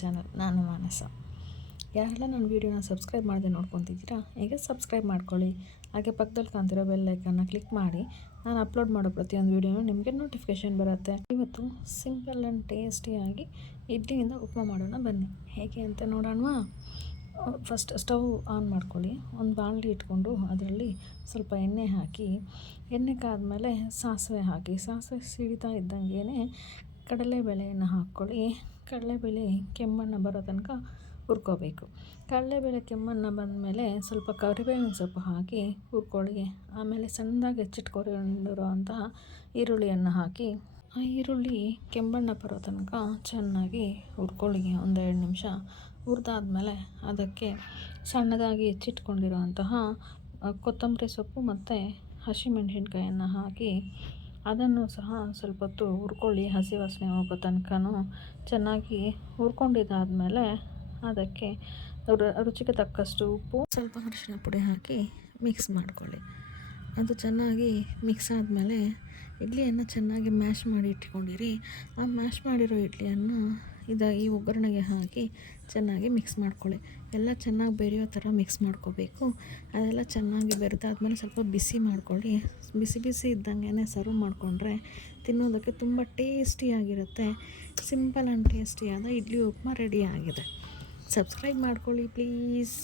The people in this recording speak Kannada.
ಚಾನಲ್. ನಾನು ಮಾನಸ. ಯಾರೆಲ್ಲ ನನ್ನ ವೀಡಿಯೋನ ಸಬ್ಸ್ಕ್ರೈಬ್ ಮಾಡದೆ ನೋಡ್ಕೊತಿದ್ದೀರಾ, ಈಗ ಸಬ್ಸ್ಕ್ರೈಬ್ ಮಾಡ್ಕೊಳ್ಳಿ. ಹಾಗೆ ಪಕ್ಕದಲ್ಲಿ ಕಾಣ್ತಿರೋ ಬೆಲ್ ಐಕನ್ನ ಕ್ಲಿಕ್ ಮಾಡಿ. ನಾನು ಅಪ್ಲೋಡ್ ಮಾಡೋ ಪ್ರತಿಯೊಂದು ವೀಡಿಯೋನೂ ನಿಮಗೆ ನೋಟಿಫಿಕೇಷನ್ ಬರುತ್ತೆ. ಇವತ್ತು ಸಿಂಪಲ್ ಆ್ಯಂಡ್ ಟೇಸ್ಟಿಯಾಗಿ ಇಡ್ಲಿಯಿಂದ ಉಪ್ಮಾ ಮಾಡೋಣ, ಬನ್ನಿ. ಹೇಗೆ ಅಂತ ನೋಡೋಣವಾ? ಫಸ್ಟ್ ಸ್ಟವ್ ಆನ್ ಮಾಡ್ಕೊಳ್ಳಿ. ಒಂದು ಬಾಣಲಿ ಇಟ್ಕೊಂಡು ಅದರಲ್ಲಿ ಸ್ವಲ್ಪ ಎಣ್ಣೆ ಹಾಕಿ, ಎಣ್ಣೆ ಕಾದ್ಮೇಲೆ ಸಾಸಿವೆ ಹಾಕಿ, ಸಾಸಿವೆ ಸಿಡಿತಾ ಇದ್ದಂಗೆ ಕಡಲೆಬೇಳೆಯನ್ನು ಹಾಕ್ಕೊಳ್ಳಿ. ಕಡಲೆಬೇಳೆ ಕೆಮ್ಮಣ್ಣು ಬರೋ ತನಕ ಹುರ್ಕೋಬೇಕು. ಕಡಲೆಬೇಳೆ ಕೆಮ್ಮಣ್ಣು ಬಂದಮೇಲೆ ಸ್ವಲ್ಪ ಕರಿಬೇವಿನ ಸೊಪ್ಪು ಹಾಕಿ ಹುರ್ಕೊಳ್ಳಿ. ಆಮೇಲೆ ಸಣ್ಣದಾಗಿ ಹೆಚ್ಚಿಟ್ಕೊಂಡಿರುವಂತಹ ಈರುಳ್ಳಿಯನ್ನು ಹಾಕಿ, ಆ ಈರುಳ್ಳಿ ಕೆಂಬಣ್ಣ ಬರೋ ತನಕ ಚೆನ್ನಾಗಿ ಹುರ್ಕೊಳ್ಳಿ. ಒಂದು 2 ನಿಮಿಷ ಹುರಿದಾದ್ಮೇಲೆ ಅದಕ್ಕೆ ಸಣ್ಣದಾಗಿ ಹೆಚ್ಚಿಟ್ಕೊಂಡಿರುವಂತಹ ಕೊತ್ತಂಬರಿ ಸೊಪ್ಪು ಮತ್ತು ಹಸಿಮೆಣಸಿನ್ಕಾಯನ್ನು ಹಾಕಿ ಅದನ್ನು ಸಹ ಸ್ವಲ್ಪ ಹೊತ್ತು ಹುರ್ಕೊಳ್ಳಿ. ಹಸಿ ವಾಸನೆ ಹೋಗೋ ತನಕನೂ ಚೆನ್ನಾಗಿ ಹುರ್ಕೊಂಡಿದ್ದಾದಮೇಲೆ ಅದಕ್ಕೆ ರುಚಿಗೆ ತಕ್ಕಷ್ಟು ಉಪ್ಪು, ಸ್ವಲ್ಪ ಅರಿಶಿನ ಪುಡಿ ಹಾಕಿ ಮಿಕ್ಸ್ ಮಾಡ್ಕೊಳ್ಳಿ. ಅದು ಚೆನ್ನಾಗಿ ಮಿಕ್ಸ್ ಆದಮೇಲೆ ಇಡ್ಲಿಯನ್ನು ಚೆನ್ನಾಗಿ ಮ್ಯಾಶ್ ಮಾಡಿ ಇಟ್ಕೊಂಡಿರಿ. ಆ ಮ್ಯಾಶ್ ಮಾಡಿರೋ ಇಡ್ಲಿಯನ್ನು ಈ ಒಗ್ಗರಣೆಗೆ ಹಾಕಿ ಚೆನ್ನಾಗಿ ಮಿಕ್ಸ್ ಮಾಡ್ಕೊಳ್ಳಿ. ಎಲ್ಲ ಚೆನ್ನಾಗಿ ಬೆರೆಯೋ ಥರ ಮಿಕ್ಸ್ ಮಾಡ್ಕೋಬೇಕು. ಅದೆಲ್ಲ ಚೆನ್ನಾಗಿ ಬೆರೆದಾದ್ಮೇಲೆ ಸ್ವಲ್ಪ ಬಿಸಿ ಮಾಡ್ಕೊಳ್ಳಿ. ಬಿಸಿ ಬಿಸಿ ಇದ್ದಂಗೆ ಸರ್ವ್ ಮಾಡಿಕೊಂಡ್ರೆ ತಿನ್ನೋದಕ್ಕೆ ತುಂಬ ಟೇಸ್ಟಿಯಾಗಿರುತ್ತೆ. ಸಿಂಪಲ್ ಆ್ಯಂಡ್ ಟೇಸ್ಟಿಯಾದ ಇಡ್ಲಿ ಉಪ್ಮಾ ರೆಡಿ ಆಗಿದೆ. ಸಬ್ಸ್ಕ್ರೈಬ್ ಮಾಡ್ಕೊಳ್ಳಿ ಪ್ಲೀಸ್.